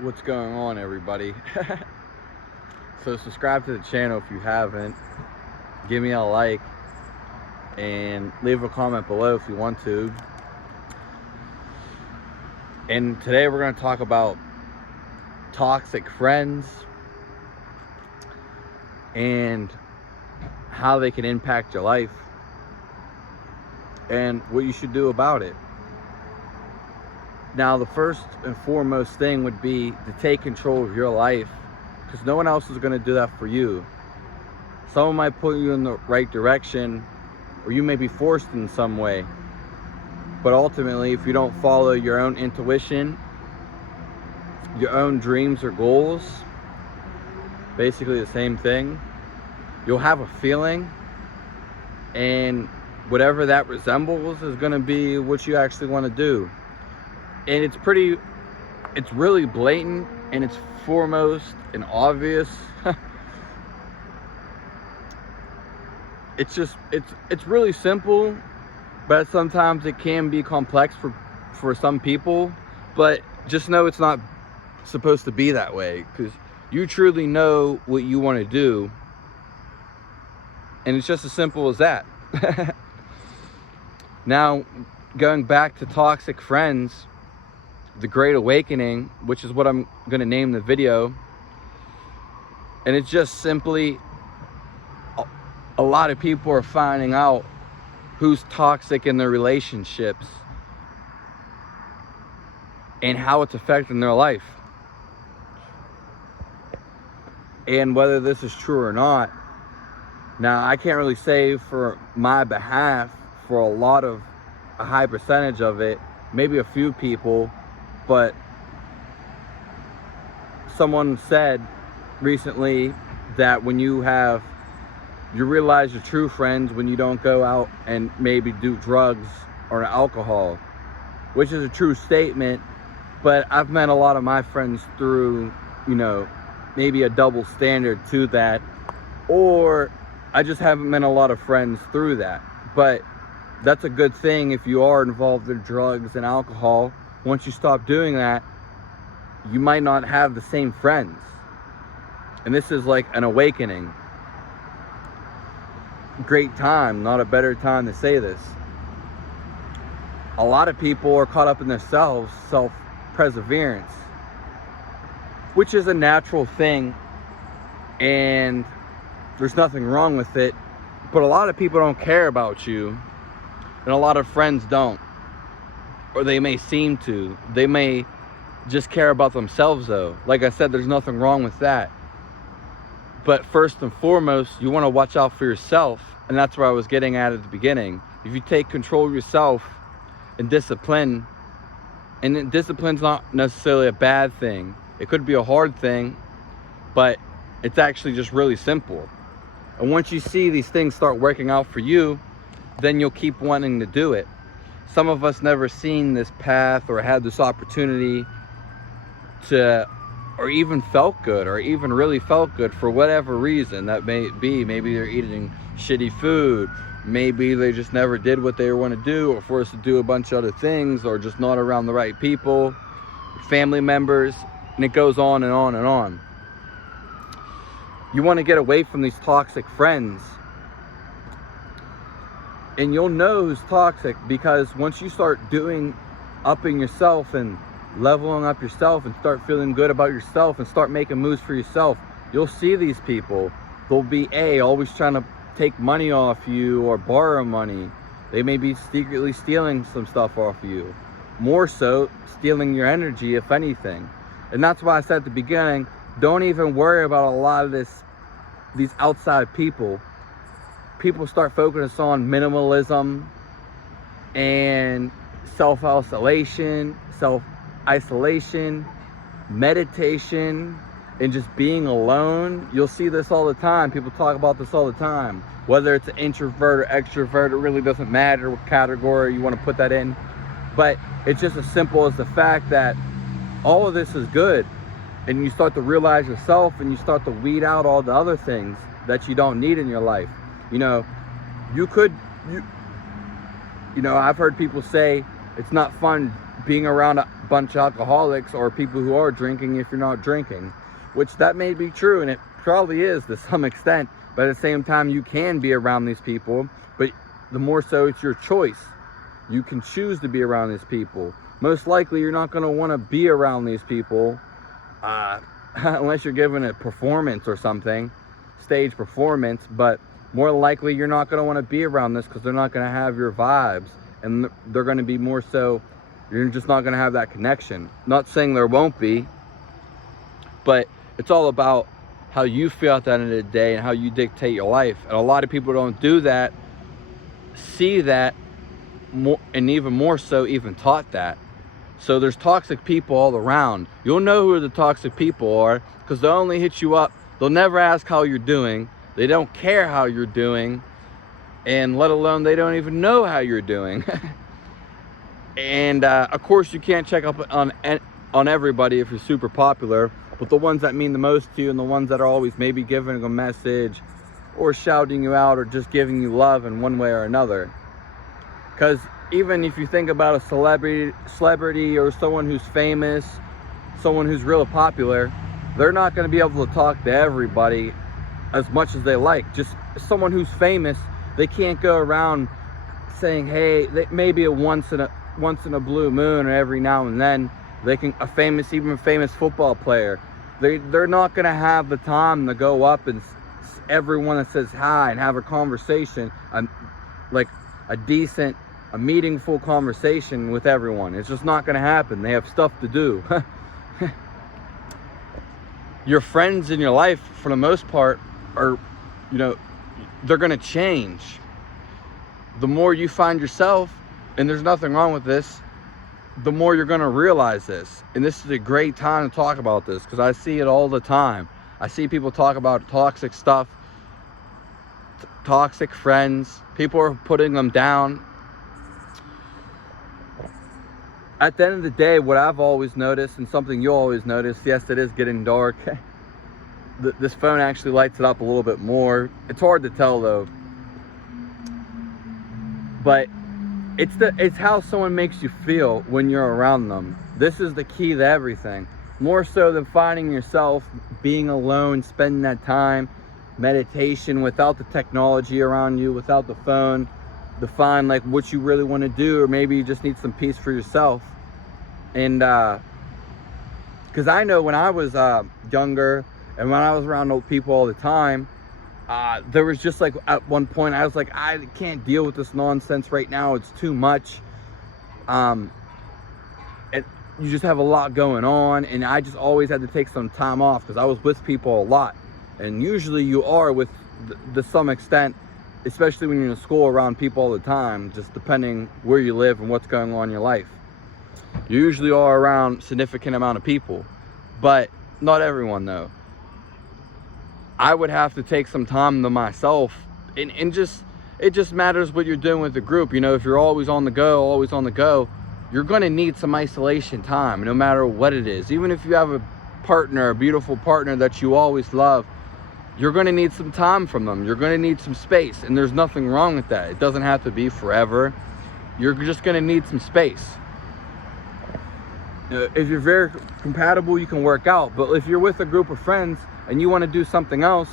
What's going on, everybody? So subscribe to the channel if you haven't, give me a like, and leave a comment below if you want to. And today we're going to talk about toxic friends and how they can impact your life and what you should do about it. Now, the first and foremost thing would be to take control of your life, because no one else is going to do that for you. Someone might put you in the right direction, or you may be forced in some way. But ultimately, if you don't follow your own intuition, your own dreams or goals, basically the same thing, you'll have a feeling, and whatever that resembles is going to be what you actually want to do. And it's really blatant, and it's foremost and obvious. It's really simple, but sometimes it can be complex for some people. But just know it's not supposed to be that way, because you truly know what you want to do, and it's just as simple as that. Now, going back to toxic friends, the Great Awakening, which is what I'm going to name the video, and it's just simply a lot of people are finding out who's toxic in their relationships and how it's affecting their life. And whether this is true or not, now I can't really say for my behalf for a high percentage of it, maybe a few people, but someone said recently that when you realize your true friends when you don't go out and maybe do drugs or alcohol, which is a true statement. But I've met a lot of my friends through, maybe a double standard to that, or I just haven't met a lot of friends through that. But that's a good thing if you are involved in drugs and alcohol. Once you stop doing that, you might not have the same friends. And this is like an awakening. Great time, not a better time to say this. A lot of people are caught up in themselves, self-perseverance, which is a natural thing, and there's nothing wrong with it. But a lot of people don't care about you, and a lot of friends don't. Or they may seem to. They may just care about themselves, though. Like I said, there's nothing wrong with that. But first and foremost, you want to watch out for yourself. And that's where I was getting at the beginning. If you take control of yourself and discipline's not necessarily a bad thing. It could be a hard thing, but it's actually just really simple. And once you see these things start working out for you, then you'll keep wanting to do it. Some of us never seen this path or had this opportunity to, or even felt good, or even really felt good for whatever reason that may be. Maybe they're eating shitty food. Maybe they just never did what they want to do, or forced to do a bunch of other things, or just not around the right people, family members, and it goes on and on and on. You want to get away from these toxic friends. And you'll know who's toxic, because once you start upping yourself and leveling up yourself and start feeling good about yourself and start making moves for yourself, you'll see these people. They'll be always trying to take money off you or borrow money. They may be secretly stealing some stuff off of you. More so, stealing your energy, if anything. And that's why I said at the beginning, don't even worry about a lot of these outside people. People start focusing on minimalism and self-isolation, meditation, and just being alone. You'll see this all the time. People talk about this all the time. Whether it's an introvert or extrovert, it really doesn't matter what category you want to put that in. But it's just as simple as the fact that all of this is good. And you start to realize yourself, and you start to weed out all the other things that you don't need in your life. I've heard people say it's not fun being around a bunch of alcoholics or people who are drinking if you're not drinking, which that may be true, and it probably is to some extent, but at the same time you can be around these people, but the more so it's your choice. You can choose to be around these people. Most likely you're not going to want to be around these people unless you're given a performance or something, stage performance, but more likely you're not going to want to be around this because they're not going to have your vibes, and they're going to be more so, you're just not going to have that connection. Not saying there won't be, but it's all about how you feel at the end of the day and how you dictate your life. And a lot of people don't do that, see that, more, and even more so even taught that. So there's toxic people all around. You'll know who the toxic people are because they'll only hit you up. They'll never ask how you're doing. They don't care how you're doing, and let alone they don't even know how you're doing. And of course you can't check up on everybody if you're super popular, but the ones that mean the most to you and the ones that are always maybe giving a message or shouting you out or just giving you love in one way or another. Because even if you think about a celebrity or someone who's famous, someone who's really popular, they're not going to be able to talk to everybody as much as they like. Just someone who's famous, they can't go around saying, hey, maybe once in a blue moon or every now and then they can, even a famous football player, they're not going to have the time to go up and everyone that says hi and have a conversation, like a meaningful conversation with everyone. It's just not going to happen. They have stuff to do. Your friends in your life, for the most part, are, they're going to change. The more you find yourself, and there's nothing wrong with this, the more you're going to realize this. And this is a great time to talk about this because I see it all the time. I see people talk about toxic stuff, toxic friends. People are putting them down. At the end of the day, what I've always noticed, and something you'll always notice, yes, it is getting dark. This phone actually lights it up a little bit more. It's hard to tell though. But it's how someone makes you feel when you're around them. This is the key to everything. More so than finding yourself, being alone, spending that time, meditation without the technology around you, without the phone, to find like what you really want to do, or maybe you just need some peace for yourself. And because I know when I was younger and when I was around old people all the time, there was just like at one point I was like, I can't deal with this nonsense right now, it's too much. You just have a lot going on, and I just always had to take some time off because I was with people a lot, and usually you are with to some extent, especially when you're in school around people all the time, just depending where you live and what's going on in your life. You usually are around a significant amount of people, but not everyone though. I would have to take some time to myself, and it just matters what you're doing with the group. If you're always on the go, you're going to need some isolation time, no matter what it is. Even if you have a partner, a beautiful partner that you always love, you're going to need some time from them. You're going to need some space, and there's nothing wrong with that. It doesn't have to be forever. You're just going to need some space. If you're very compatible, you can work out. But if you're with a group of friends and you want to do something else,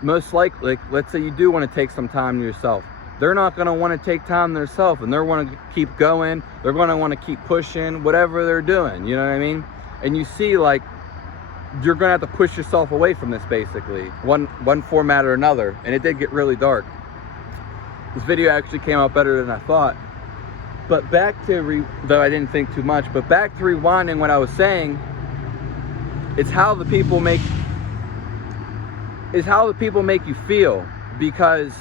most likely, let's say you do want to take some time to yourself, they're not going to want to take time to themselves, and they're going to keep going. They're going to want to keep pushing whatever they're doing. You know what I mean? And you see, like, you're going to have to push yourself away from this, basically, one format or another. And it did get really dark. This video actually came out better than I thought. But back to, though I didn't think too much, but back to rewinding what I was saying, it's how the people make you feel, because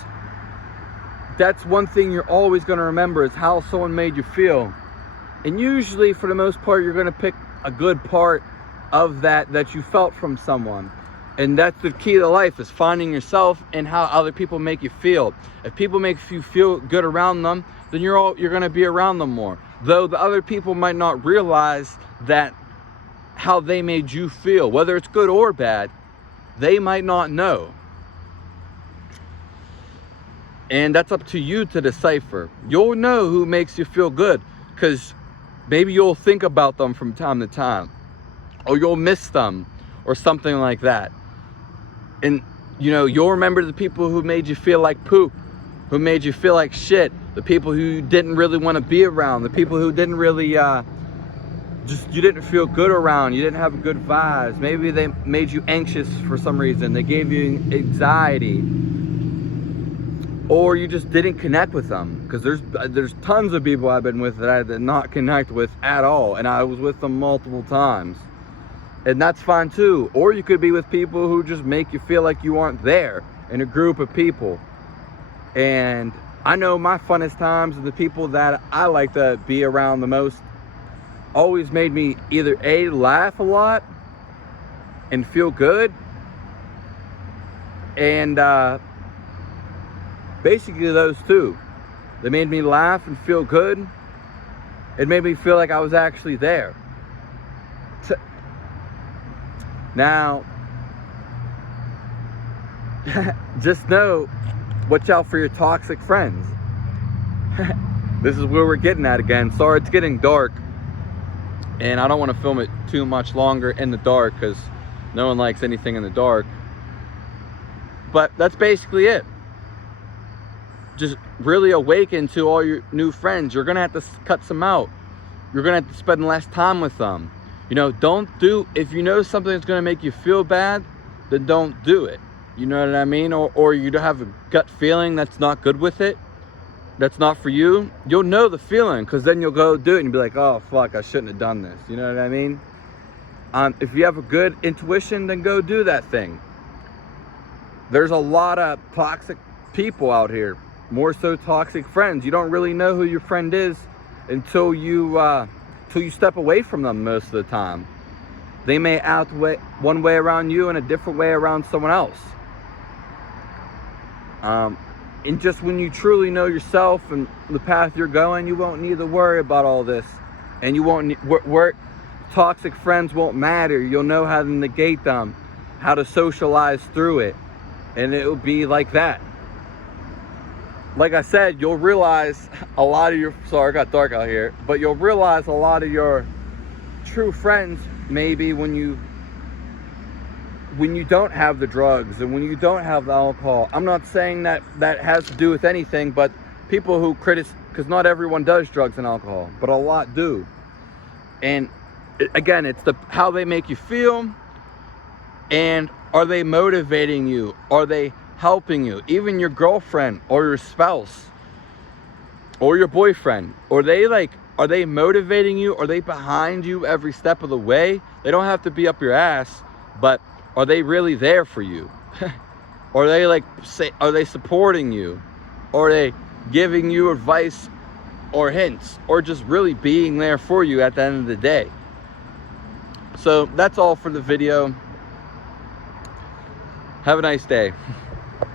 that's one thing you're always going to remember, is how someone made you feel. And usually, for the most part, you're going to pick a good part of that you felt from someone. And that's the key to life, is finding yourself and how other people make you feel. If people make you feel good around them, then you're going to be around them more. Though the other people might not realize that how they made you feel, whether it's good or bad, they might not know. And that's up to you to decipher. You'll know who makes you feel good, because maybe you'll think about them from time to time, or you'll miss them, or something like that. And you know, you'll remember the people who made you feel like poop, who made you feel like shit, the people who you didn't really want to be around, the people who didn't really you didn't feel good around, you didn't have good vibes. Maybe they made you anxious for some reason, they gave you anxiety, or you just didn't connect with them. Because there's tons of people I've been with that I did not connect with at all, and I was with them multiple times, and that's fine too. Or you could be with people who just make you feel like you aren't there in a group of people. And I know my funnest times and the people that I like to be around the most always made me either A, laugh a lot and feel good, and basically those two. They made me laugh and feel good. It made me feel like I was actually there. Now, just know, watch out for your toxic friends. This is where we're getting at again. Sorry, it's getting dark, and I don't want to film it too much longer in the dark, because no one likes anything in the dark. But that's basically it. Just really awaken to all your new friends. You're gonna have to cut some out. You're gonna have to spend less time with them. You know, if you know something that's gonna make you feel bad, then don't do it. You know what I mean? Or you have a gut feeling that's not good with it, that's not for you, you'll know the feeling, because then you'll go do it and be like, oh fuck, I shouldn't have done this. You know what I mean? If you have a good intuition, then go do that thing. There's a lot of toxic people out here, more so toxic friends. You don't really know who your friend is until you step away from them most of the time. They may act one way around you and a different way around someone else. And just when you truly know yourself and the path you're going, you won't need to worry about all this. And you won't toxic friends won't matter. You'll know how to negate them, how to socialize through it, and it'll be like that. Like I said, you'll realize a lot of your, sorry, it got dark out here, but you'll realize a lot of your true friends maybe when you don't have the drugs and when you don't have the alcohol. I'm not saying that has to do with anything, but people who because not everyone does drugs and alcohol, but a lot do. And again, it's how they make you feel, and are they motivating you? Are they helping you? Even your girlfriend or your spouse or your boyfriend, are they motivating you? Are they behind you every step of the way? They don't have to be up your ass, but are they really there for you? Are they supporting you? Are they giving you advice or hints, or just really being there for you at the end of the day? So that's all for the video. Have a nice day.